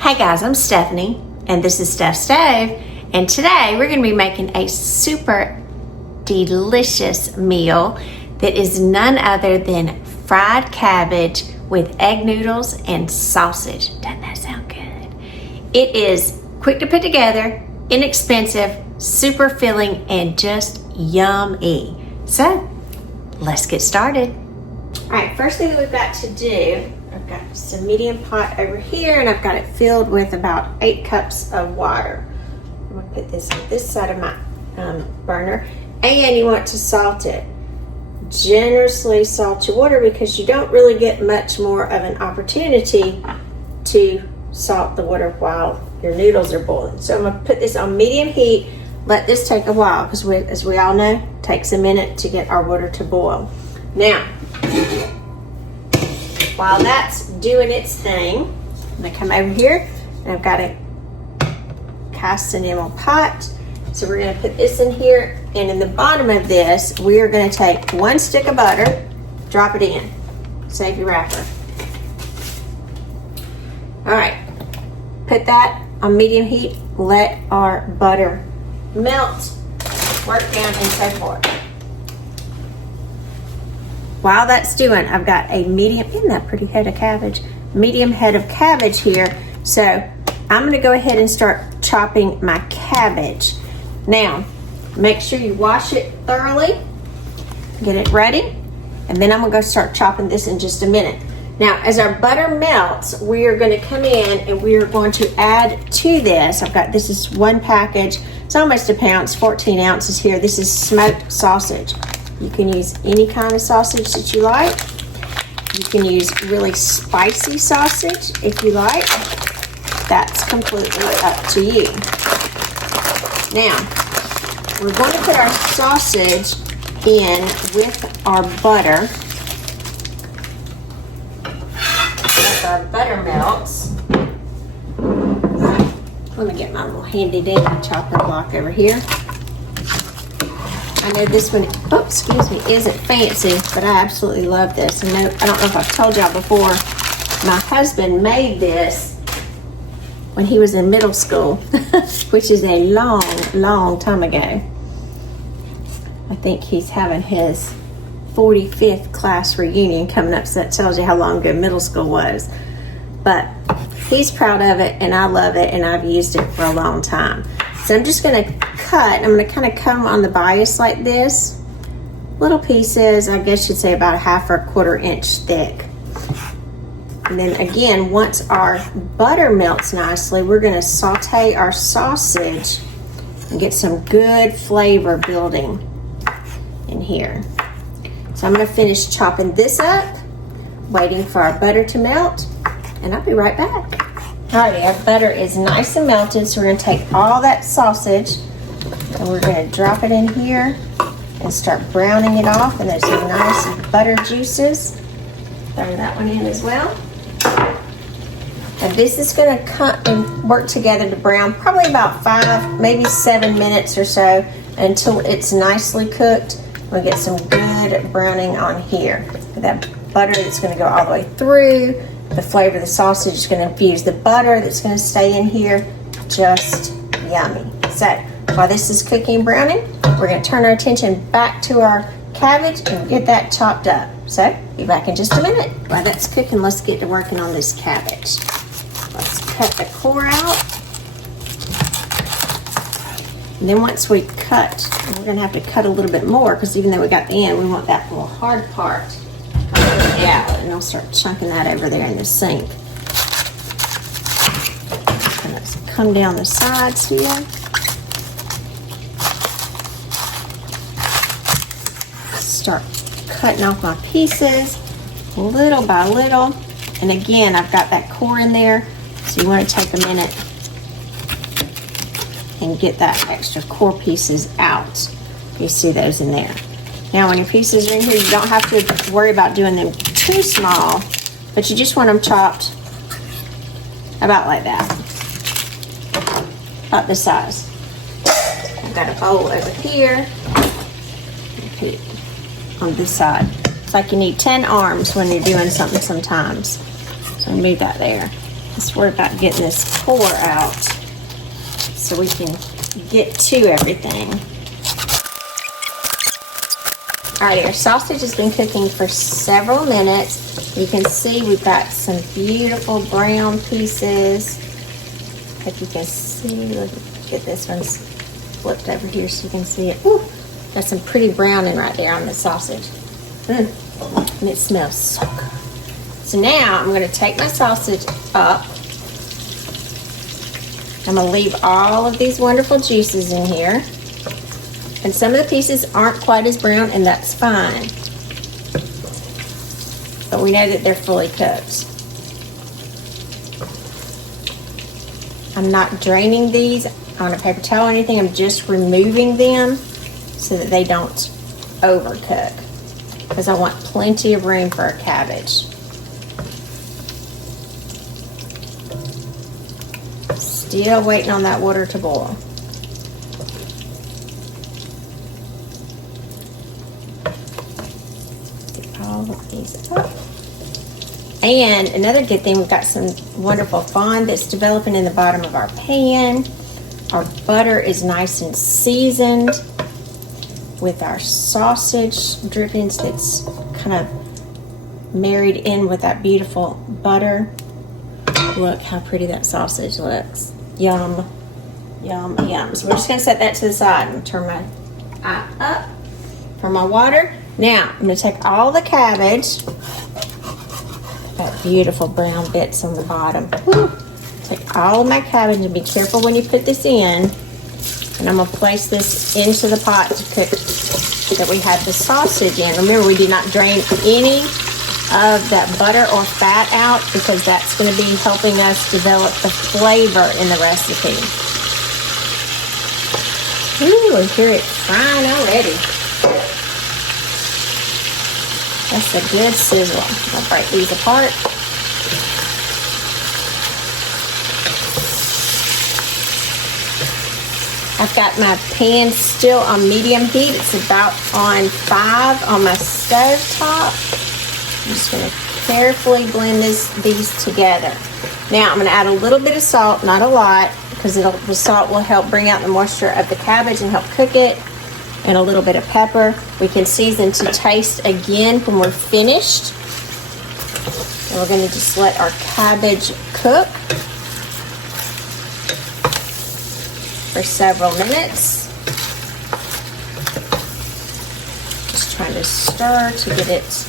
Hey guys, I'm Stephanie, and this is Steph's Stove, and today we're going to be making a super delicious meal that is none other than fried cabbage with egg noodles and sausage. Doesn't that sound good? It is quick to put together, inexpensive, super filling, and just yummy. So, let's get started. All right, first thing that we've got to do, I've got some medium pot over here, and I've got it filled with about 8 cups of water. I'm gonna put this on this side of my burner, and you want to salt it. Generously salt your water because you don't really get much more of an opportunity to salt the water while your noodles are boiling. So I'm gonna put this on medium heat, let this take a while because as we all know, it takes a minute to get our water to boil. Now, while that's doing its thing, I'm gonna come over here and I've got a cast enamel pot. So we're gonna put this in here, and in the bottom of this, we are gonna take 1 stick of butter, drop it in, save your wrapper. All right, put that on medium heat, let our butter melt, work down and so forth. While that's doing, I've got a medium, isn't that pretty head of cabbage? Medium head of cabbage here. So I'm gonna go ahead and start chopping my cabbage. Now, make sure you wash it thoroughly, get it ready, and then I'm gonna go start chopping this in just a minute. Now, as our butter melts, we are gonna come in and we are going to add to this, this is 1 package, it's almost a pound, it's 14 ounces here. This is smoked sausage. You can use any kind of sausage that you like. You can use really spicy sausage if you like. That's completely up to you. Now, we're going to put our sausage in with our butter. As our butter melts, let me get my little handy dandy chopping block over here. I know this one, isn't fancy, but I absolutely love this. And I don't know if I've told y'all before, my husband made this when he was in middle school, which is a long, long time ago. I think he's having his 45th class reunion coming up, so that tells you how long ago middle school was. But he's proud of it, and I love it, and I've used it for a long time. So I'm just gonna I'm gonna kind of cut them on the bias like this. Little pieces, I guess you'd say about 1/2 or 1/4 inch thick. And then again, once our butter melts nicely, we're gonna saute our sausage and get some good flavor building in here. So I'm gonna finish chopping this up, waiting for our butter to melt, and I'll be right back. Alrighty, our butter is nice and melted, so we're gonna take all that sausage and we're gonna drop it in here and start browning it off, and there's some nice butter juices. Throw that one in as well. And this is gonna cut and work together to brown probably about 5, maybe 7 minutes or so until it's nicely cooked. We'll get some good browning on here. That butter that's gonna go all the way through. The flavor of the sausage is going to infuse the butter that's going to stay in here. Just yummy. So while this is cooking and browning, we're going to turn our attention back to our cabbage and get that chopped up. So be back in just a minute. While that's cooking, let's get to working on this cabbage. Let's cut the core out. And then once we cut, we're going to have to cut a little bit more because even though we got the end, we want that little hard part. Yeah, and I'll start chunking that over there in the sink. And let's come down the sides here. Start cutting off my pieces little by little. And again, I've got that core in there, so you want to take a minute and get that extra core pieces out. You see those in there. Now when your pieces are in here, you don't have to worry about doing them too small, but you just want them chopped about like that, about this size. I've got a bowl over here. Put it on this side. It's like you need 10 arms when you're doing something sometimes. So move that there. Let's worry about getting this core out so we can get to everything. Alrighty, our sausage has been cooking for several minutes. You can see we've got some beautiful brown pieces. If you can see, look, get this one's flipped over here so you can see it. Ooh, got some pretty browning right there on the sausage. And it smells so good. So now I'm going to take my sausage up. I'm going to leave all of these wonderful juices in here. And some of the pieces aren't quite as brown, and that's fine. But we know that they're fully cooked. I'm not draining these on a paper towel or anything. I'm just removing them so that they don't overcook, because I want plenty of room for our cabbage. Still waiting on that water to boil. Get all of these up. And another good thing, we've got some wonderful fond that's developing in the bottom of our pan. Our butter is nice and seasoned with our sausage drippings that's kind of married in with that beautiful butter. Look how pretty that sausage looks. Yum, yum, yum. So we're just gonna set that to the side and turn my eye up for my water. Now, I'm gonna take all the cabbage, that beautiful brown bits on the bottom. Woo. Take all of my cabbage, and be careful when you put this in. And I'm gonna place this into the pot to cook that we have the sausage in. Remember, we did not drain any of that butter or fat out, because that's going to be helping us develop the flavor in the recipe. Ooh, I hear it frying already. That's a good sizzle. I'll break these apart. I've got my pan still on medium heat. It's about on 5 on my stove top. I'm just going to carefully blend these together. Now I'm going to add a little bit of salt, not a lot, because the salt will help bring out the moisture of the cabbage and help cook it, and a little bit of pepper. We can season to taste again when we're finished. And we're going to just let our cabbage cook for several minutes. Just trying to stir to get it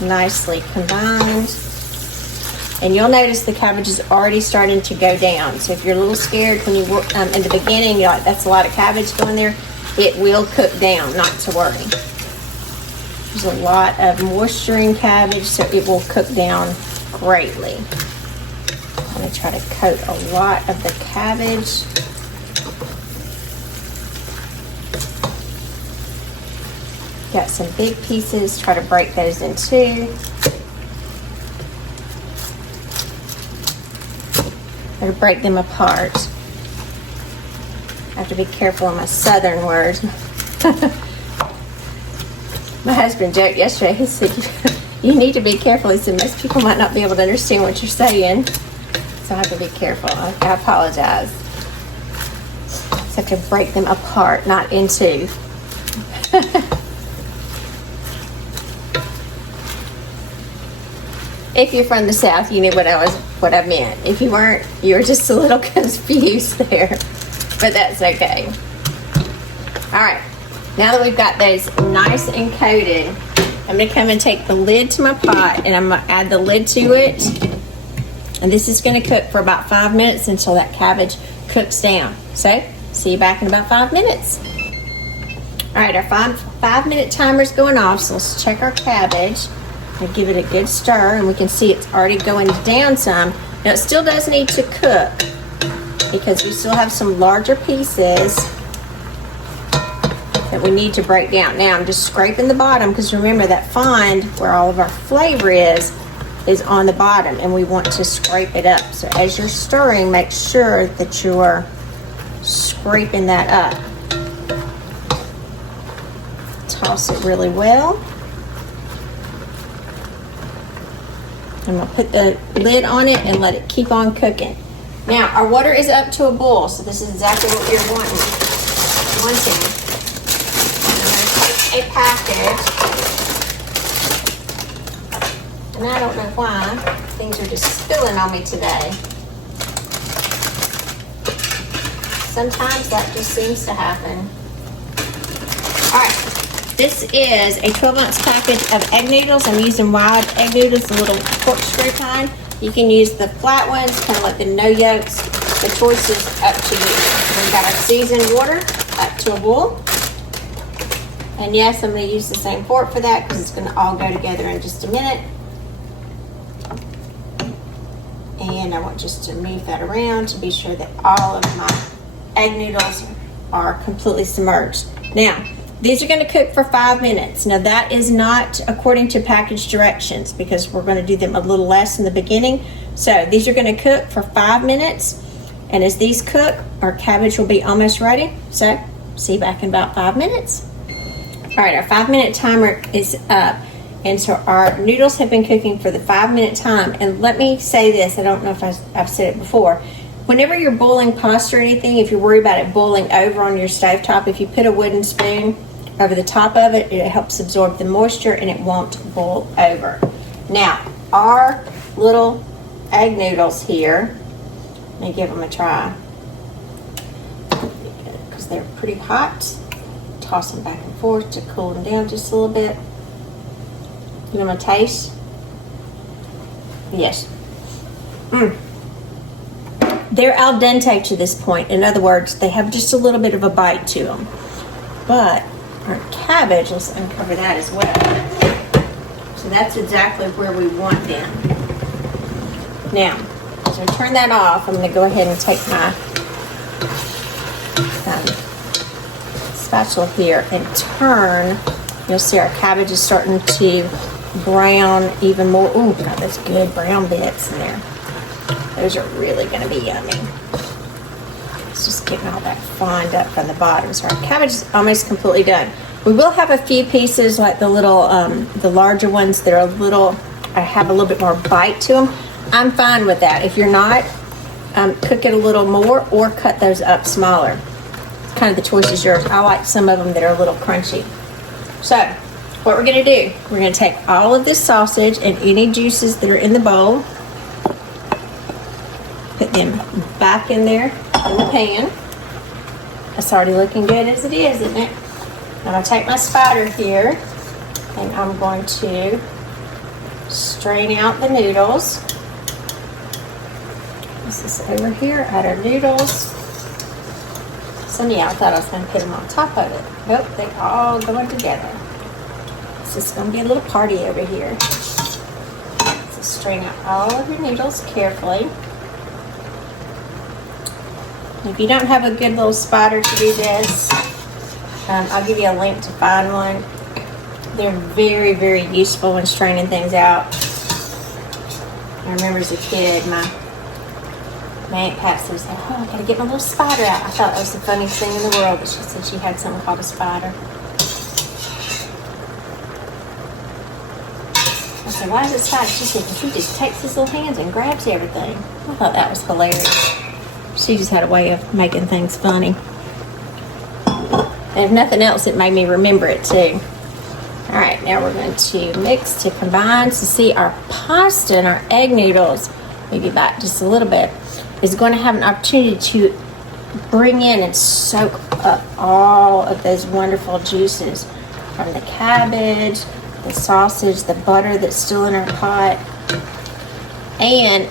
nicely combined. And you'll notice the cabbage is already starting to go down. So if you're a little scared when you in the beginning, you're like, that's a lot of cabbage going there, it will cook down, not to worry. There's a lot of moisture in cabbage, so it will cook down greatly. I'm going to try to coat a lot of the cabbage. Got some big pieces, try to break those in two. Better break them apart. I have to be careful on my southern words. My husband joked yesterday, he said, you need to be careful. He said, most people might not be able to understand what you're saying. So I have to be careful. I apologize. Just have to break them apart, not in two. If you're from the South, you knew what I meant. If you weren't, you were just a little confused there. But that's okay. All right. Now that we've got those nice and coated, I'm going to come and take the lid to my pot, and I'm going to add the lid to it. And this is going to cook for about 5 minutes until that cabbage cooks down. So, see you back in about 5 minutes. All right, our 5-minute timer's going off, so let's check our cabbage. And give it a good stir, and we can see it's already going down some. Now it still does need to cook because we still have some larger pieces that we need to break down. Now I'm just scraping the bottom, because remember that fond where all of our flavor is on the bottom, and we want to scrape it up. So as you're stirring, make sure that you're scraping that up. Toss it really well. I'm gonna put the lid on it and let it keep on cooking. Now, our water is up to a boil, so this is exactly what you're wanting. I'm gonna take a package, and I don't know why things are just spilling on me today. Sometimes that just seems to happen. All right. This is a 12-ounce package of egg noodles. I'm using wild egg noodles, the little corkscrew kind. You can use the flat ones, kind of like the no yolks. The choice is up to you. We've got our seasoned water up to a boil. And yes, I'm going to use the same fork for that because it's going to all go together in just a minute. And I want just to move that around to be sure that all of my egg noodles are completely submerged. Now, these are going to cook for 5 minutes. Now that is not according to package directions because we're going to do them a little less in the beginning. So these are going to cook for 5 minutes. And as these cook, our cabbage will be almost ready. So see you back in about 5 minutes. All right, our 5-minute timer is up. And so our noodles have been cooking for the 5-minute time. And let me say this, I don't know if I've said it before. Whenever you're boiling pasta or anything, if you're worried about it boiling over on your stovetop, if you put a wooden spoon over the top of it, it helps absorb the moisture and it won't boil over. Now, our little egg noodles here, let me give them a try because they're pretty hot. Toss them back and forth to cool them down just a little bit. Give them a taste. Yes. They're al dente to this point. In other words, they have just a little bit of a bite to them. But our cabbage, let's uncover that as well. So that's exactly where we want them. Now, as I turn that off, I'm going to go ahead and take my spatula here and turn. You'll see our cabbage is starting to brown even more. Oh, got those good brown bits in there. Those are really going to be yummy. It's just getting all that fonded up from the bottom. So our cabbage is almost completely done. We will have a few pieces like the little, the larger ones that are a little, have a little bit more bite to them. I'm fine with that. If you're not, cook it a little more or cut those up smaller. It's kind of the choice is yours. I like some of them that are a little crunchy. So what we're going to do, we're going to take all of this sausage and any juices that are in the bowl, put them back in there in the pan. It's already looking good as it is, isn't it? I'm going to take my spider here and I'm going to strain out the noodles. This is over here, add our noodles. Some of y'all thought I was going to put them on top of it. Nope, they're all going together. It's just going to be a little party over here. So strain out all of your noodles carefully. If you don't have a good little spider to do this, I'll give you a link to find one. They're very, very useful when straining things out. I remember as a kid, my Aunt Pat would say, oh, I gotta get my little spider out. I thought that was the funniest thing in the world, but she said she had something called a spider. I said, why is it spider? She said, because he just takes his little hands and grabs everything. I thought that was hilarious. She just had a way of making things funny. And if nothing else, it made me remember it too. All right, now we're going to mix to combine. So see, our pasta and our egg noodles, maybe back just a little bit, is going to have an opportunity to bring in and soak up all of those wonderful juices from the cabbage, the sausage, the butter that's still in our pot. And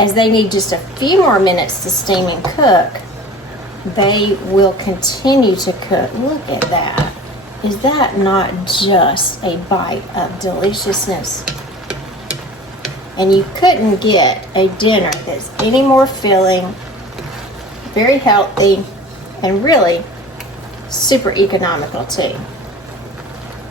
as they need just a few more minutes to steam and cook, they will continue to cook. Look at that. Is that not just a bite of deliciousness? And you couldn't get a dinner that's any more filling, very healthy, and really super economical too.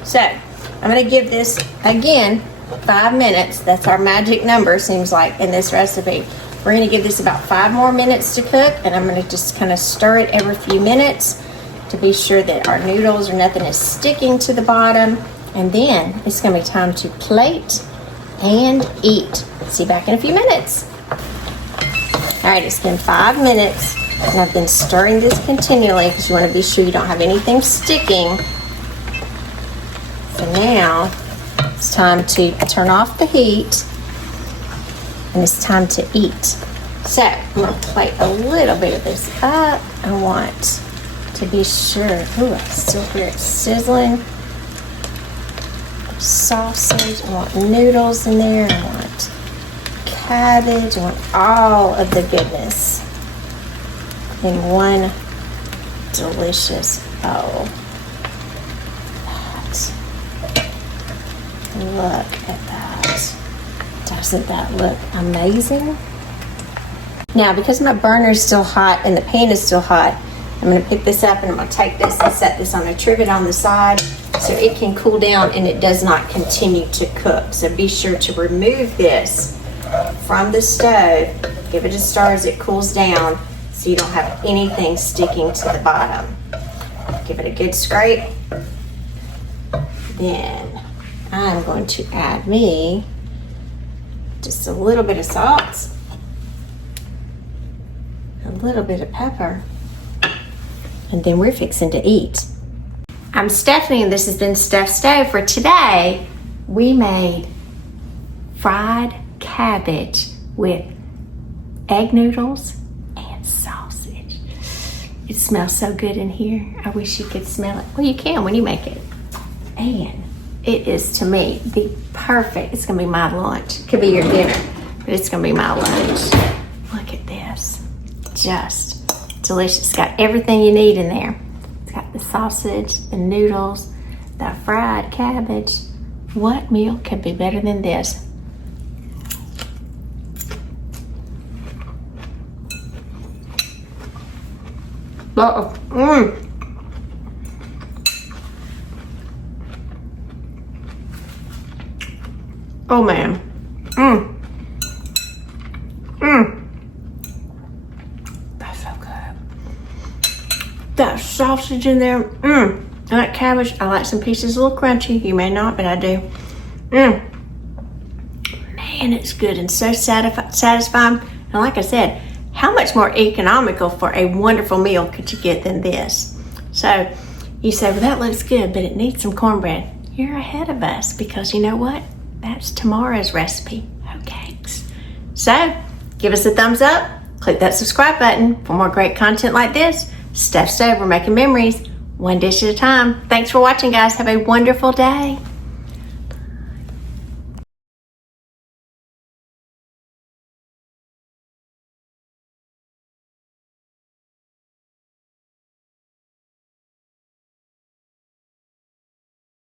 So I'm going to give this, again, 5 minutes. That's our magic number, seems like, in this recipe. We're going to give this about 5 more minutes to cook, and I'm going to just kind of stir it every few minutes to be sure that our noodles or nothing is sticking to the bottom. And then it's going to be time to plate and eat. See you back in a few minutes. All right, it's been 5 minutes, and I've been stirring this continually because you want to be sure you don't have anything sticking. So now it's time to turn off the heat, and it's time to eat. So I'm going to plate a little bit of this up. I want to be sure. Ooh, I still hear it sizzling. Sausage. I want noodles in there. I want cabbage. I want all of the goodness in one delicious bowl. Look at that. Doesn't that look amazing? Now, because my burner is still hot and the pan is still hot, I'm going to pick this up and I'm going to take this and set this on a trivet on the side so it can cool down and it does not continue to cook. So be sure to remove this from the stove. Give it a stir as it cools down so you don't have anything sticking to the bottom. Give it a good scrape. Then I'm going to add me just a little bit of salt, a little bit of pepper, and then we're fixing to eat. I'm Stephanie, and this has been Steph's Stove. For today, we made fried cabbage with egg noodles and sausage. It smells so good in here. I wish you could smell it. Well, you can when you make it. And it is, to me, the perfect, it's gonna be my lunch. It could be your dinner, but it's gonna be my lunch. Look at this, just delicious. It's got everything you need in there. It's got the sausage, the noodles, the fried cabbage. What meal could be better than this? Uh-oh. Oh man. That's so good. That sausage in there. And that cabbage. I like some pieces a little crunchy. You may not, but I do. Man, it's good and so satisfying. And like I said, how much more economical for a wonderful meal could you get than this? So you say, well, that looks good, but it needs some cornbread. You're ahead of us because you know what? That's tomorrow's recipe, hoe cakes. So, give us a thumbs up, click that subscribe button for more great content like this. Steph's Stove, we're making memories, one dish at a time. Thanks for watching, guys. Have a wonderful day.